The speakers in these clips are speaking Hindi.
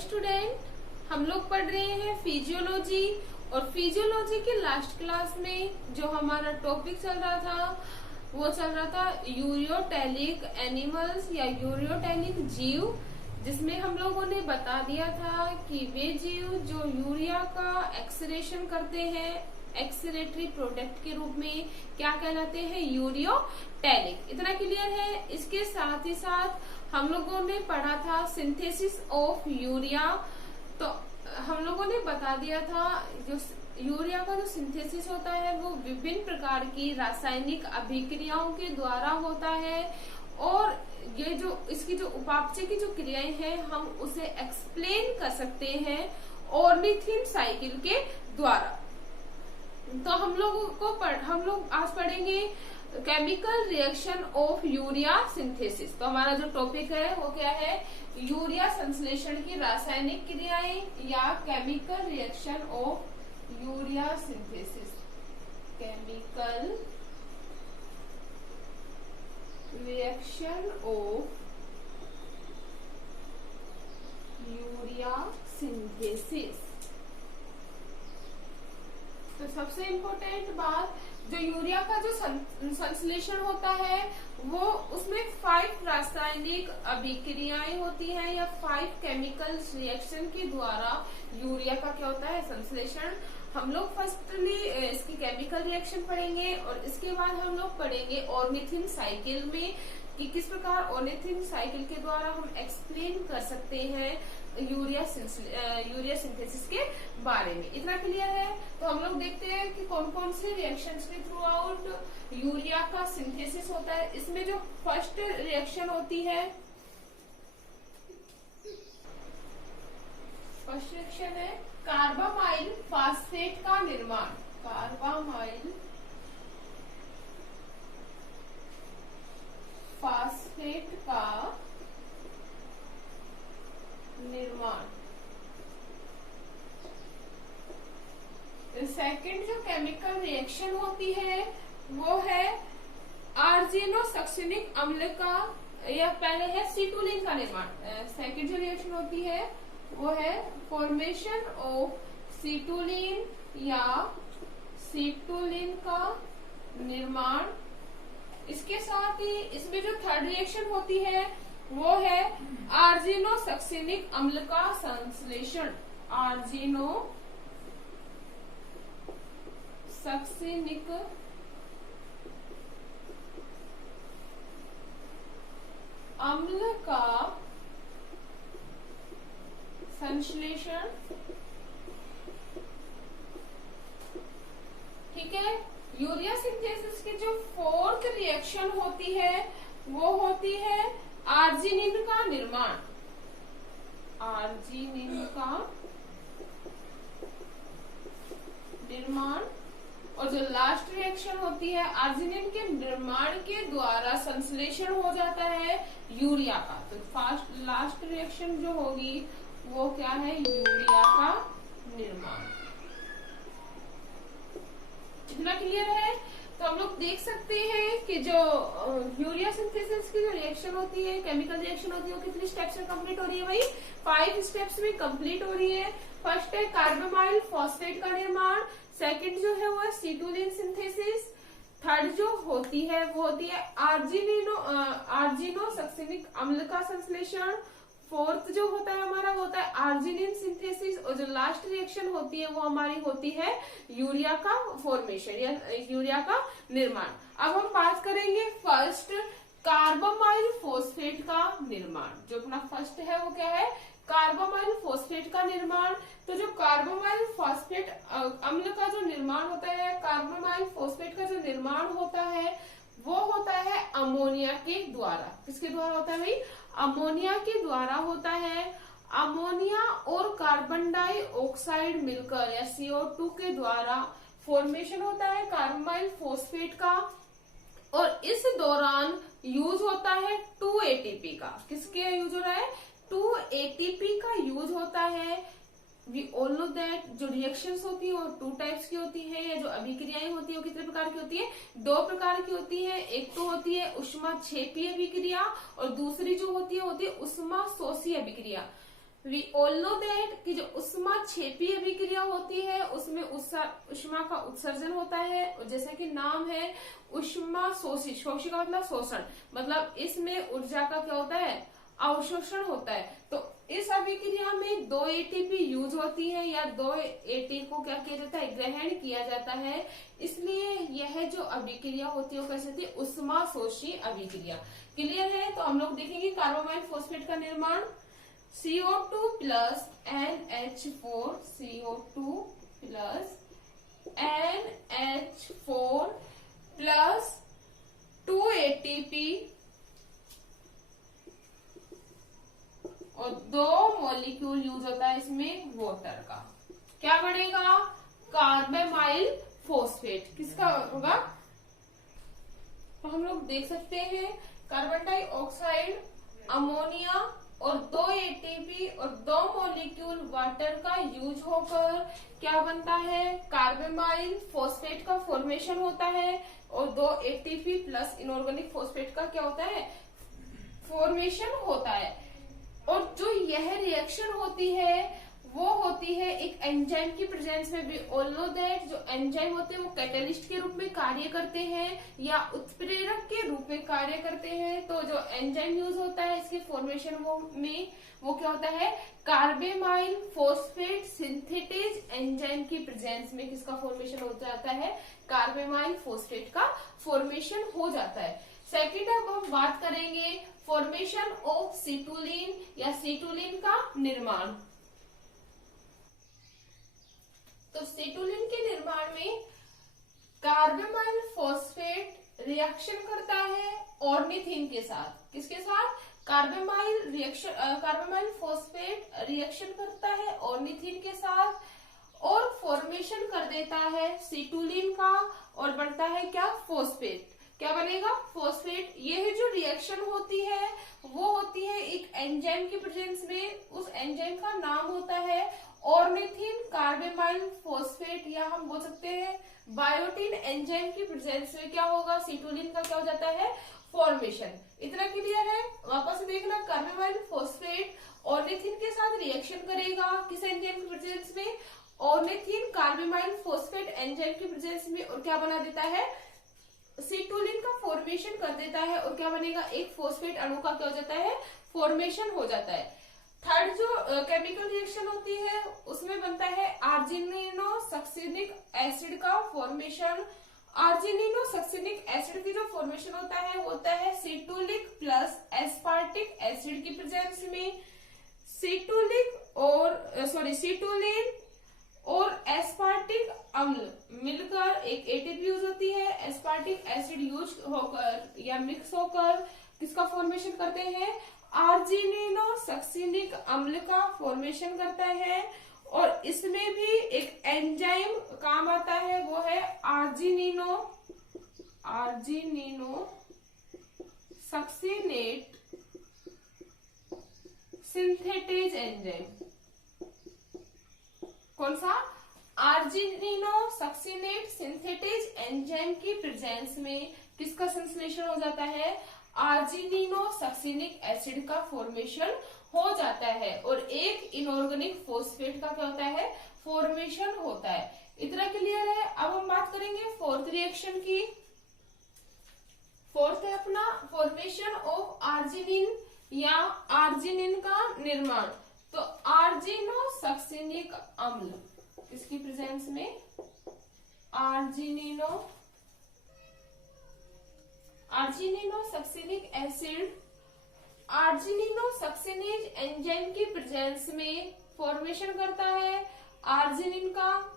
स्टूडेंट, हम लोग पढ़ रहे हैं फिजियोलॉजी। और फिजियोलॉजी के लास्ट क्लास में जो हमारा टॉपिक चल रहा था वो चल रहा था यूरियोटेलिक एनिमल्स या यूरियोटेलिक जीव, जिसमें हम लोगों ने बता दिया था कि वे जीव जो यूरिया का एक्सक्रीशन करते हैं एक्सक्रीटरी प्रोडक्ट के रूप में क्या कहलाते हैं, यूरियोटेलिक। इतना क्लियर है। इसके साथ ही साथ हम लोगों ने पढ़ा था सिंथेसिस ऑफ यूरिया। तो हम लोगों ने बता दिया था जो यूरिया का जो सिंथेसिस होता है वो विभिन्न प्रकार की रासायनिक अभिक्रियाओं के द्वारा होता है, और ये जो इसकी जो उपापचय की जो क्रियाएं हैं हम उसे एक्सप्लेन कर सकते हैं ऑर्निथिन साइकिल के द्वारा। तो हम लोग आज पढ़ेंगे chemical reaction of urea synthesis. तो हमारा जो टॉपिक है वो क्या है, यूरिया संश्लेषण की रासायनिक क्रियाएं या chemical reaction of urea synthesis. Chemical reaction of urea synthesis. तो सबसे इम्पोर्टेंट बात, जो यूरिया का जो संश्लेषण होता है वो उसमें 5 रासायनिक अभिक्रियाएं होती हैं या 5 केमिकल रिएक्शन के द्वारा यूरिया का क्या होता है, संश्लेषण। हम लोग फर्स्टली इसकी केमिकल रिएक्शन पढ़ेंगे और इसके बाद हम लोग पढ़ेंगे ऑर्निथिन साइकिल में कि किस प्रकार ऑर्निथिन साइकिल के द्वारा हम एक्सप्लेन कर सकते हैं यूरिया सिंथेसिस के बारे में। इतना क्लियर है। तो हम लोग देखते हैं कि कौन कौन से रिएक्शंस के थ्रू आउट यूरिया का सिंथेसिस होता है। इसमें जो फर्स्ट रिएक्शन होती है, फर्स्ट रिएक्शन है कार्बामाइल फास्फेट का निर्माण। कार्बामाइल फास्फेट का निर्माण। सेकंड जो केमिकल रिएक्शन होती है वो है आर्जिनोसक्सिनिक अम्ल का, या पहले है सीटुलिन का निर्माण। सेकंड जो रिएक्शन होती है वो है फॉर्मेशन ऑफ सीटुलिन या सीटुलिन का निर्माण। इसके साथ ही इसमें जो थर्ड रिएक्शन होती है वो है आर्जिनोसक्सिनिक अम्ल का संश्लेषण। आर्जिनोसक्सिनिक अम्ल का संश्लेषण। ठीक है। यूरिया सिंथेसिस की जो फोर्थ रिएक्शन होती है वो होती है आर्जिनिन का निर्माण। आर्जिनिन का निर्माण। और जो लास्ट रिएक्शन होती है आर्जिनिन के निर्माण के द्वारा संश्लेषण हो जाता है यूरिया का। तो लास्ट रिएक्शन जो होगी वो क्या है, यूरिया का निर्माण। इतना क्लियर है। तो हम लोग देख सकते हैं कि जो यूरिया सिंथेसिस की जो रिएक्शन होती है, केमिकल रिएक्शन होती है, वो कितनी स्टेप्स में कंप्लीट हो रही है भाई, 5 स्टेप्स में कंप्लीट हो रही है। फर्स्ट है कार्बामाइल फॉस्फेट का निर्माण। सेकंड जो है वो है सीटुलिन सिंथेसिस। थर्ड जो होती है वो होती है आर्जिनोसक्सिनिक अम्ल का संश्लेषण। फोर्थ जो होता है हमारा वो होता है आर्जिनिन सिंथेसिस। और जो लास्ट रिएक्शन होती है वो हमारी होती है यूरिया का फॉर्मेशन या यूरिया का निर्माण। अब हम बात करेंगे फर्स्ट कार्बामाइल फॉस्फेट का निर्माण। जो अपना फर्स्ट है वो क्या है, कार्बामाइल फॉस्फेट का निर्माण। तो जो कार्बामाइल फॉस्फेट अम्ल का जो निर्माण होता है, कार्बामाइल फॉस्फेट का जो निर्माण होता है वो होता है अमोनिया के द्वारा। किसके द्वारा होता है भाई, अमोनिया के द्वारा होता है। अमोनिया और कार्बन डाइऑक्साइड मिलकर या CO2 के द्वारा फॉर्मेशन होता है कार्बामाइल फॉस्फेट का। और इस दौरान यूज होता है 2 ATP का। किसके यूज हो रहा है, 2 ATP का यूज होता है। वी ऑल नो दैट जो रिएक्शंस होती है वो 2 टाइप्स की होती है, या जो अभिक्रियाएं होती है वो कितने प्रकार की होती है, 2 प्रकार की होती है। एक तो होती है उष्मा क्षेपीय अभिक्रिया और दूसरी जो होती है उष्मा शोषी अभिक्रिया। वी ऑल नो दैट कि जो ऊष्माक्षेपी अभिक्रिया होती है उसमें ऊष्मा का उत्सर्जन होता है, और जैसा कि नाम है ऊष्मा शोषी, शोषी का मतलब शोषण, मतलब इसमें ऊर्जा का क्या होता है, अवशोषण होता है। तो इस अभिक्रिया में 2 एटीपी यूज होती है या 2 एटी को क्या किया जाता है, ग्रहण किया जाता है, इसलिए यह जो अभिक्रिया होती है वो कैसे होती है, ऊष्मा शोषी अभिक्रिया। क्लियर है? तो हम लोग देखेंगे कार्बोमाइल फॉस्फेट का निर्माण, CO2 plus NH4, CO2 plus NH4 plus 2 ATP और 2 मॉलिक्यूल यूज होता है इसमें वाटर का। क्या बनेगा, कार्बामाइल फॉस्फेट। किसका होगा, तो हम लोग देख सकते हैं कार्बन डाइऑक्साइड, अमोनिया और 2 एटीपी और 2 मॉलिक्यूल वाटर का यूज होकर क्या बनता है, कार्बामाइल फॉस्फेट का फॉर्मेशन होता है, और 2 एटीपी प्लस इनऑर्गेनिक फॉस्फेट का क्या होता है, फॉर्मेशन होता है। और जो यह रिएक्शन होती है वो होती है एक एंजाइम की प्रेजेंस में। वी ऑल नो दैट जो एंजाइम होते हैं वो कैटलिस्ट के रूप में कार्य करते हैं या उत्प्रेरक के रूप में कार्य करते हैं। तो जो एंजाइम यूज होता है इसके फॉर्मेशन वो क्या होता है, कार्बामाइल फॉस्फेट सिंथेटेज एंजाइम की प्रेजेंस में किसका फॉर्मेशन हो जाता है, कार्बामाइल फॉस्फेट का फॉर्मेशन हो जाता है। सेकंड अब हम बात करेंगे फॉर्मेशन ऑफ सीटुलिन या सीटुलिन का निर्माण। तो सीटुलिन के निर्माण में कार्बामाइल फॉस्फेट रिएक्शन करता है ऑर्निथिन के साथ। किसके साथ, कार्बामाइल फॉस्फेट रिएक्शन करता है ऑर्निथिन के साथ और फॉर्मेशन कर देता है सीटुलिन का, और बनता है क्या, फॉस्फेट। क्या बनेगा, फॉस्फेट। यह जो रिएक्शन होती है वो होती है एक एंजाइम की प्रेजेंस में। उस एंजाइम का नाम होता है ऑर्निथिन कार्बामाइल फॉस्फेट, या हम बोल सकते हैं बायोटिन एंजाइम की प्रेजेंस में क्या होगा, सीटुलिन का क्या हो जाता है, फॉर्मेशन। इतना क्लियर है? वापस देखना, कार्बामाइल फॉस्फेट ऑर्निथिन के साथ रिएक्शन करेगा किस एंजाइम की प्रेजेंस में, ऑर्निथिन कार्बामाइल फॉस्फेट एंजाइम की प्रेजेंस में, और क्या बना देता है, सीटुलिन का फॉर्मेशन कर देता है, और क्या बनेगा, एक फॉस्फेट अणु का क्या हो जाता है, फॉर्मेशन हो जाता है। थर्ड जो केमिकल रिएक्शन होती है उसमें बनता है आर्जिनिनो सक्सिनिक एसिड का फॉर्मेशन। आर्जिनिनो सक्सिनिक एसिड की जो फॉर्मेशन होता है सीटुलिक प्लस एस्पार्टिक एसिड की प्रेजेंस में। सीटुलिन और एस्पार्टिक अम्ल मिलकर एक एटीपी यूज होती है, एस्पार्टिक एसिड यूज होकर या मिक्स होकर किसका फॉर्मेशन करते हैं, आर्जिनिनो सक्सिनिक अम्ल का फॉर्मेशन करता है। और इसमें भी एक एंजाइम काम आता है, वो है आर्जिनिनो सक्सिनेट सिंथेटेज एंजाइम। कौन सा, आर्जिनिनो सक्सिनेट सिंथेटेज एंजाइम की प्रेजेंस में किसका संश्लेषण हो जाता है, आर्जिनिनो सक्सिनिक एसिड का फॉर्मेशन हो जाता है, और एक इनऑर्गेनिक फॉस्फेट का क्या होता है, फॉर्मेशन होता है। इतना क्लियर है? अब हम बात करेंगे फोर्थ रिएक्शन की। फोर्थ है अपना फॉर्मेशन ऑफ आर्जिनिन या आर्जिनिन का निर्माण। तो आर्जिनो सक्सिनिक अम्ल इसकी प्रेजेंस में आर्जिनिनो सक्सिनिक एसिड आर्जिनिनो सक्सिनेज एंजाइम की प्रेजेंस में फॉर्मेशन करता है आर्जिनिन का,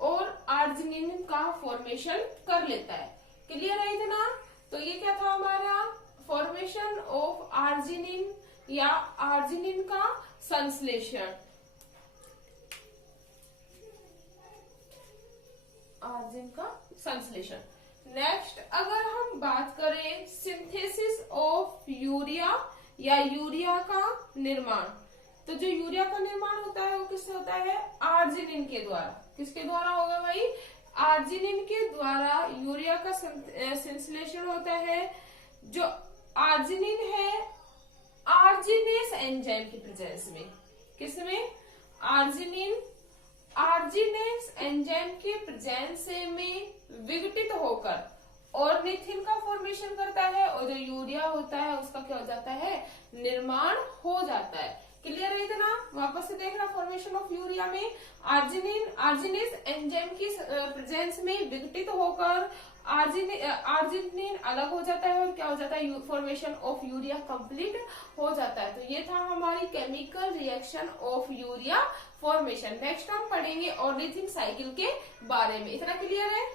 और आर्जिनिन का फॉर्मेशन कर लेता है। क्लियर है इतना? तो ये क्या था हमारा, फॉर्मेशन ऑफ आर्जिनिन या आर्जिनिन का संश्लेषण। आर्जिन का संश्लेषण। नेक्स्ट अगर हम बात करें सिंथेसिस ऑफ यूरिया या यूरिया का निर्माण, तो जो यूरिया का निर्माण होता है वो किससे होता है, आर्जिनिन के द्वारा। किसके द्वारा होगा भाई, आर्जिनिन के द्वारा यूरिया का संश्लेषण होता है। जो आर्जिनिन है आर्जिनेस एंजाइम की प्रेजेंस में। किसमें? आर्जिनिन, आर्जिनेस एंजाइम के प्रेजेंस में विघटित होकर ऑर्निथिन का फॉर्मेशन करता है, और जो यूरिया होता है उसका क्या हो जाता है? निर्माण हो जाता है। क्लियर है इतना? वापस से देखना, फॉर्मेशन ऑफ यूरिया में आर्जिनेस एंजाइम की प्रेजेंस में विघटित होकर आर्जिनिन अलग हो जाता है, और क्या हो जाता है? फॉर्मेशन ऑफ यूरिया कंप्लीट हो जाता है। तो ये था हमारी chemical reaction of urea formation. Next हम पढ़ेंगे ऑर्निथिन साइकिल के बारे में। इतना क्लियर है?